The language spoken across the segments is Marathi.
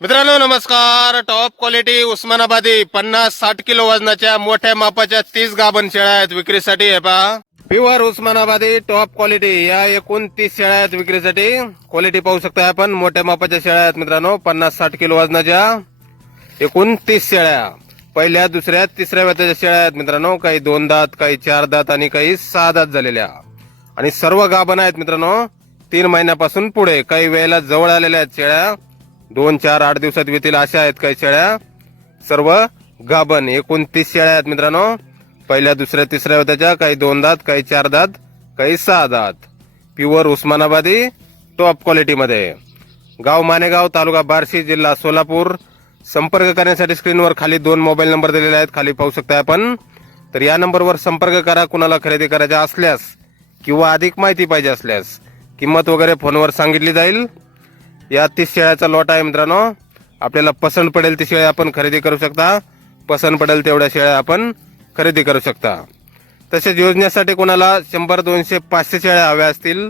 मित्रांनो नमस्कार. टॉप क्वालिटी उस्मानाबादी 50-60 किलो वजनाच्या मोठ्या मापाच्या 30 गाभण शेळ्या आहेत विक्रीसाठी. हे पहा, प्युअर उस्मानाबादी टॉप क्वालिटी या एकूण 30 शेळ्या आहेत विक्रीसाठी. क्वालिटी पाहू शकता आपण. मोठ्या मापाच्या शेळ्या आहेत मित्रांनो. 50-60 किलो वजनाच्या एकूण 30 शेळ्या. पहिल्या दुसऱ्या तिसऱ्या वेताच्या शेळ्या आहेत मित्रांनो. काही 2 दात, काही 4 दात आणि काही 6 दात झालेल्या. आणि सर्व गाभण आहेत मित्रांनो 3 महिन्यापासून पुढे. काही वेळेला जवळ आलेल्या आहेत शेळ्या. 2, 4, 8 दिवसात येतील अशा आहेत काही शेळ्या. सर्व गाभण. एकूण 30 शेळ्या आहेत मित्रांनो. पहिल्या दुसऱ्या तिसऱ्या वेताच्या. काही 2 दात, काही 4 दात, काही 6 दात. प्युअर उस्मानाबादी टॉप क्वालिटी मध्ये. गाव मानेगाव, तालुका बार्शी, जिल्हा सोलापूर. संपर्क करण्यासाठी स्क्रीनवर खाली 2 मोबाईल नंबर दिलेले आहेत. खाली पाहू शकता आपण. तर या नंबरवर संपर्क करा. कुणाला खरेदी करायच्या असल्यास किंवा अधिक माहिती पाहिजे असल्यास किंमत वगैरे फोनवर सांगितली जाईल. या 30 शेळ्याचा लॉट आहे मित्रांनो. आपल्याला पसंत पडेल ती शेळ्या आपण खरेदी करू शकता. पसंत पडेल तेवढ्या शेळ्या आपण खरेदी करू शकता. तसेच योजनेसाठी कोणाला 100, 200, 500 शेळ्या हव्या असतील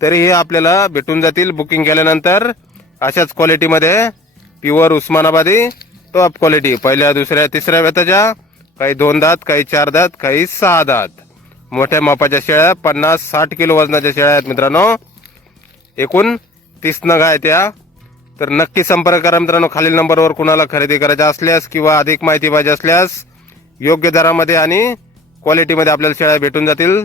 तरीही आपल्याला भेटून जातील बुकिंग केल्यानंतर. अशाच क्वालिटीमध्ये प्युअर उस्मानाबादी टॉप क्वालिटी. पहिल्या दुसऱ्या तिसऱ्या वेताच्या. काही 2 दात, काही 4 दात, काही 6 दात. मोठ्या मापाच्या शेळ्या 50-60 किलो वजनाच्या शेळ्या आहेत मित्रांनो. एकूण 30 नग आहेत त्या. तर नक्की संपर्क करा मित्रांनो खालील नंबरवर. कुणाला खरेदी करायच्या असल्यास किंवा अधिक माहिती पाहिजे असल्यास योग्य दरामध्ये आणि क्वालिटीमध्ये आपल्याला शेळ्या भेटून जातील.